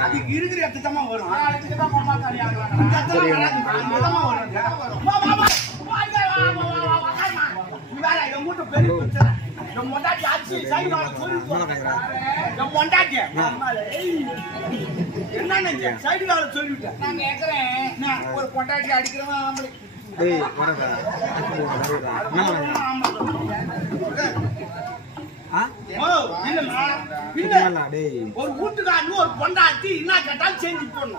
அதுக்கு இருக்கிற இடத்துக்கு வரும் என்ன சைடு கால சொல்லிவிட்டேன் நான் கேட்கிறேன் ஒரு பொண்டாட்டி அடிக்கிறவன் ஒரு வீட்டுக்காரனு ஒரு பொண்டாட்டி என்ன கேட்டாலும் செஞ்சு போடணும்.